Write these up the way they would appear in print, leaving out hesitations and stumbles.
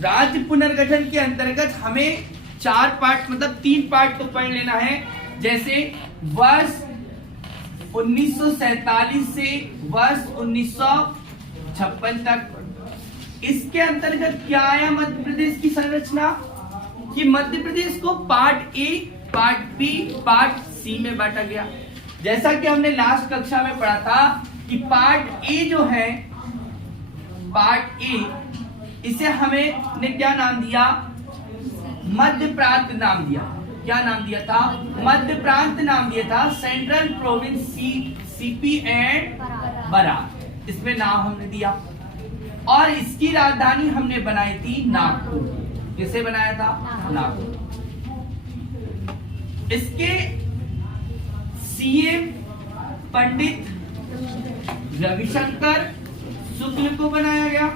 राज्य पुनर्गठन के अंतर्गत हमें 4 पार्ट मतलब 3 पार्ट तो पढ़ लेना है। जैसे वर्ष 1947 से वर्ष 1956 तक। इसके अंतर्गत क्या आया मध्य प्रदेश की संरचना, कि मध्य प्रदेश को part A, part B, part C में बांटा गया। जैसा कि हमने लास्ट कक्षा में पढ़ा था कि पार्ट ए जो है, पार्ट ए, इसे हमें ने क्या नाम दिया, मध्य प्रांत नाम दिया। क्या नाम दिया था, मध्य प्रांत नाम दिया था। Central province CP and Berar, इसमें नाम हमने दिया। और इसकी राजधानी हमने बनाई थी नागपुर। किसे बनाया था, नागपुर। इसके सीएम पंडित रविशंकर शुक्ल को बनाया गया।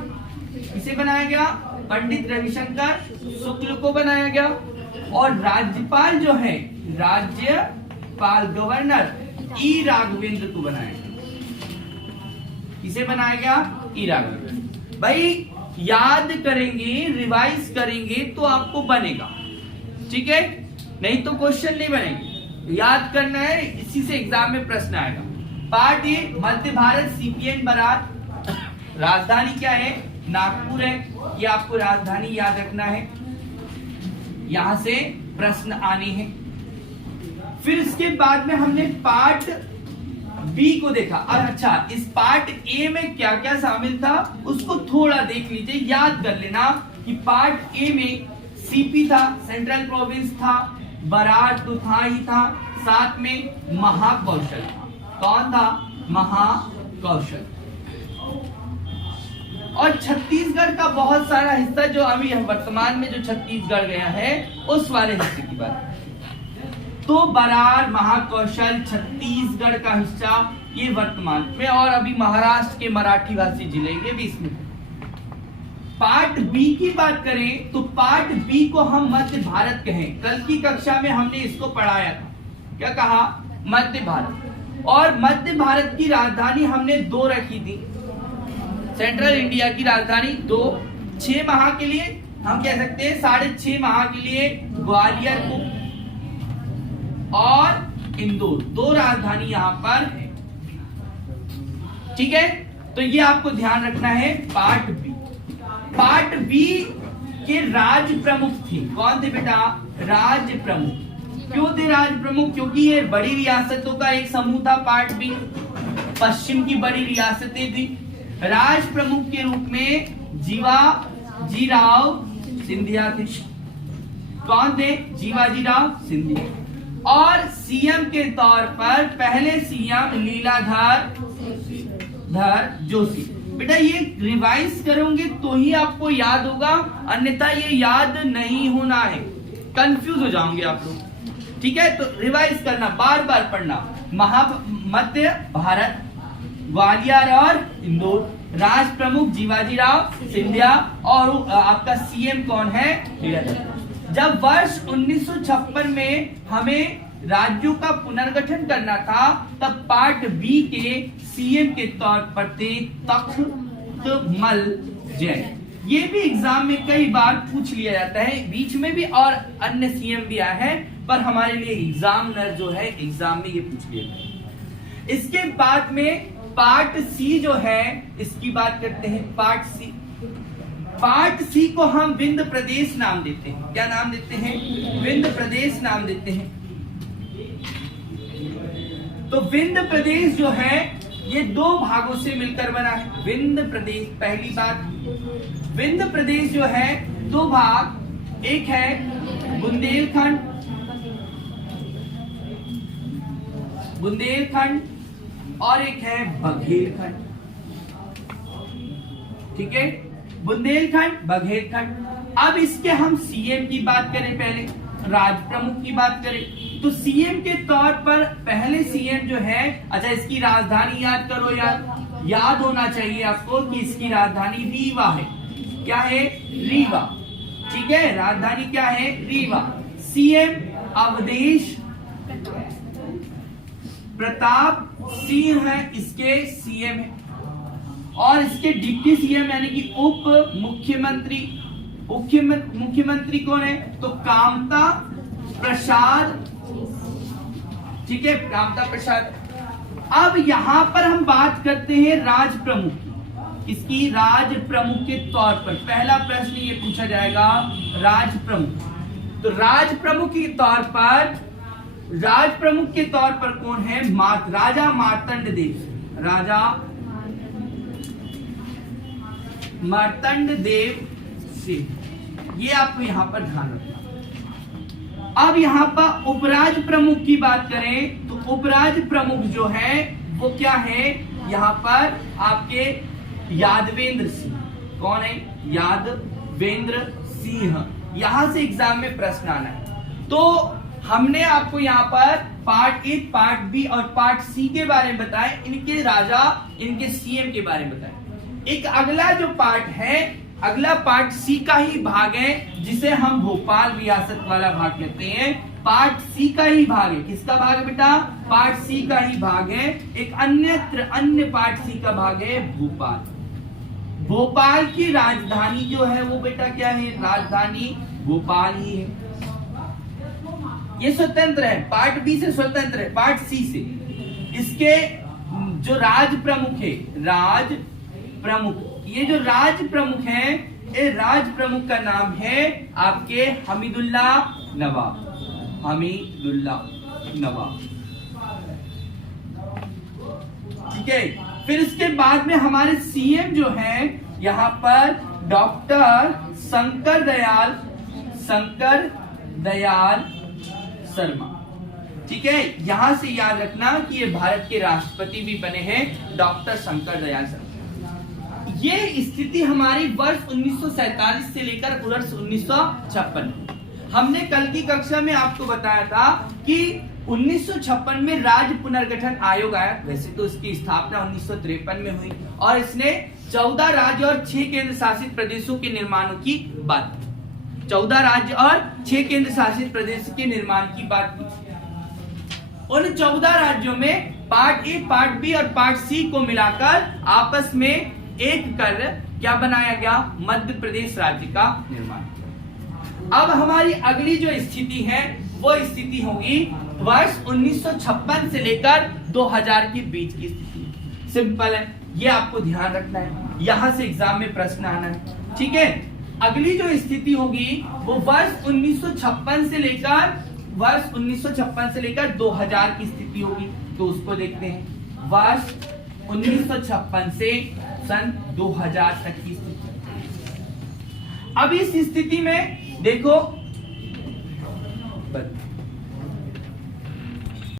इसे बनाया गया, पंडित रविशंकर शुक्ल को बनाया गया। और राज्यपाल जो है, राज्यपाल गवर्नर ई राघवेंद्र को बनाया गया। इसे बनाया गया, ई राघवेंद्र। भाई याद करेंगे, रिवाइज करेंगे तो आपको बनेगा, ठीक है, नहीं तो क्वेश्चन नहीं बनेंगे। याद करना है, इसी से एग्जाम में प्रश्न आएगा। Part A, Madhya Bharat CP and Berar. राजधानी क्या है, नागपुर है। ये आपको राजधानी याद रखना है, यहां से प्रश्न आने हैं। फिर इसके बाद में हमने पार्ट बी को देखा। और अच्छा, इस पार्ट ए में क्या क्या शामिल था उसको थोड़ा देख लीजिए, याद कर लेना कि पार्ट ए में सीपी था, सेंट्रल प्रोविंस था, बरार तो था ही था, साथ में महाकौशल था। कौन था, महाकौशल। और छत्तीसगढ़ का बहुत सारा हिस्सा जो अभी वर्तमान में जो छत्तीसगढ़ गया है उस वाले हिस्से की बात। तो बरार, महाकौशल छत्तीसगढ़ का हिस्सा ये वर्तमान में, और अभी महाराष्ट्र के मराठी भाषी जिले ये भी इसमें। पार्ट बी की बात करें तो पार्ट बी को हम मध्य भारत कहें। कल की कक्षा में हमने इसको पढ़ाया था, क्या कहा, मध्य भारत। और मध्य भारत की राजधानी हमने 2 रखी थी। सेंट्रल इंडिया की राजधानी 2, 6 माह के लिए हम कह सकते हैं, 6.5 माह के लिए ग्वालियर को और इंदौर, 2 राजधानी यहां पर है, ठीक है। तो ये आपको ध्यान रखना है। पार्ट बी, पार्ट बी के राज्य प्रमुख थे। कौन थे बेटा, राज्य प्रमुख। क्यों थे राज्य प्रमुख, क्योंकि ये बड़ी रियासतों का एक समूह था। पार्ट बी पश्चिम की बड़ी रियासतें थी। राज प्रमुख के रूप में जीवाजीराव सिंधिया थे। कौन थे, जीवाजीराव सिंधिया। और सीएम के तौर पर पहले सीएम लीलाधर जोशी। बेटा ये रिवाइज करोगे तो ही आपको याद होगा, अन्यथा ये याद नहीं होना है, कंफ्यूज हो जाओगे आप लोग, ठीक है। तो रिवाइज करना, बार बार पढ़ना। मध्य भारत, ग्वालियर और इंदौर, राज प्रमुख जीवाजीराव सिंधिया, और आपका सीएम कौन है, लीलाधर। जब वर्ष 1956 में हमें राज्यों का पुनर्गठन करना था, तब पार्ट बी के सीएम के तौर पर थे तख्तमल जैन। ये भी एग्जाम में कई बार पूछ लिया जाता है, बीच में भी और अन्य सीएम भी आए हैं, पर हमारे लिए एग्जामिनर जो है एग्जाम में ये पूछ लिया जाता है। इसके बाद में पार्ट सी जो है, इसकी बात करते हैं। पार्ट सी, पार्ट सी को हम विंध्य प्रदेश नाम देते हैं। क्या नाम देते हैं, विंध्य प्रदेश नाम देते हैं। तो विंध्य प्रदेश जो है ये 2 भागों से मिलकर बना है। विंध्य प्रदेश, पहली बात, विंध्य प्रदेश जो है 2 भाग, एक है बुंदेलखंड और एक है बघेलखंड, ठीक है, बुंदेलखंड, बघेलखंड। अब इसके हम सीएम की बात करें, पहले राज्य प्रमुख की बात करें तो सीएम के तौर पर पहले सीएम जो है, अच्छा इसकी राजधानी याद करो, याद होना चाहिए आपको कि इसकी राजधानी रीवा है। क्या है, रीवा, ठीक है, राजधानी क्या है, रीवा। सीएम अवधेश प्रताप सिंह है इसके सीएम है, और इसके डिप्टी सीएम यानी कि उप मुख्यमंत्री कौन है? तो कामता प्रसाद, ठीक है, कामता प्रसाद। अब यहां पर हम बात करते हैं राज प्रमुख की। इसकी राज प्रमुख के तौर पर पहला प्रश्न ये पूछा जाएगा, राज प्रमुख। तो राज प्रमुख के तौर पर, राज प्रमुख के तौर पर कौन है? राजा मार्तंड देव, राजा मार्तंड देव सिंह। ये आपको यहां पर ध्यान रखना। अब यहां पर उपराज प्रमुख की बात करें तो उपराज प्रमुख जो है वो क्या है? यहां पर आपके यादवेंद्र सिंह। कौन है? यादवेंद्र सिंह। यहां से एग्जाम में प्रश्न आना है। तो हमने आपको यहाँ पर पार्ट 1, पार्ट बी और पार्ट सी के बारे में बताए, इनके राजा, इनके सीएम के बारे में बताए। एक अगला जो पार्ट है, अगला पार्ट सी का ही भाग है, जिसे हम भोपाल रियासत वाला भाग कहते हैं। पार्ट सी का ही भाग है। किसका भाग है बेटा? पार्ट सी का ही भाग है। एक अन्य पार्ट सी का भाग है भोपाल। भोपाल की राजधानी जो है वो बेटा क्या है? राजधानी भोपाल ही है। ये स्वतंत्र है, पार्ट बी से स्वतंत्र है, पार्ट सी से। इसके जो राज प्रमुख है, राज प्रमुख, ये जो राज प्रमुख है, ये राज प्रमुख का नाम है आपके हमीदुल्ला नवाब। हमीदुल्ला नवाब, ठीक है। फिर इसके बाद में हमारे सीएम जो है यहाँ पर डॉक्टर शंकर दयाल शर्मा, ठीक है। यहां से याद रखना कि ये भारत के राष्ट्रपति भी बने हैं, डॉक्टर शंकर दयाल शर्मा। ये स्थिति हमारी वर्ष 1947 से लेकर वर्ष 1956। हमने कल की कक्षा में आपको बताया था कि 1956 में राज्य पुनर्गठन आयोग आया। वैसे तो इसकी स्थापना 1953 में हुई और इसने 14 राज्य और 6 केंद्र शासित प्रदेशों के निर्माणों की बात की। 14 राज्य और 6 केंद्र शासित प्रदेश के निर्माण की बात की। उन 14 राज्यों में पार्ट ए, पार्ट बी और पार्ट सी को मिलाकर आपस में एक कर क्या बनाया गया? मध्य प्रदेश राज्य का निर्माण। अब हमारी अगली जो स्थिति है वो स्थिति होगी वर्ष 1956 से लेकर 2000 के बीच की स्थिति। सिंपल है, ये आपको ध्यान रखना है, यहां से एग्जाम में प्रश्न आना है, ठीक है। अगली जो स्थिति होगी वो वर्ष 1956 से लेकर 2000 की स्थिति होगी। तो उसको देखते हैं। वर्ष 1956 से सन 2000 तक की स्थिति। अब इस स्थिति में देखो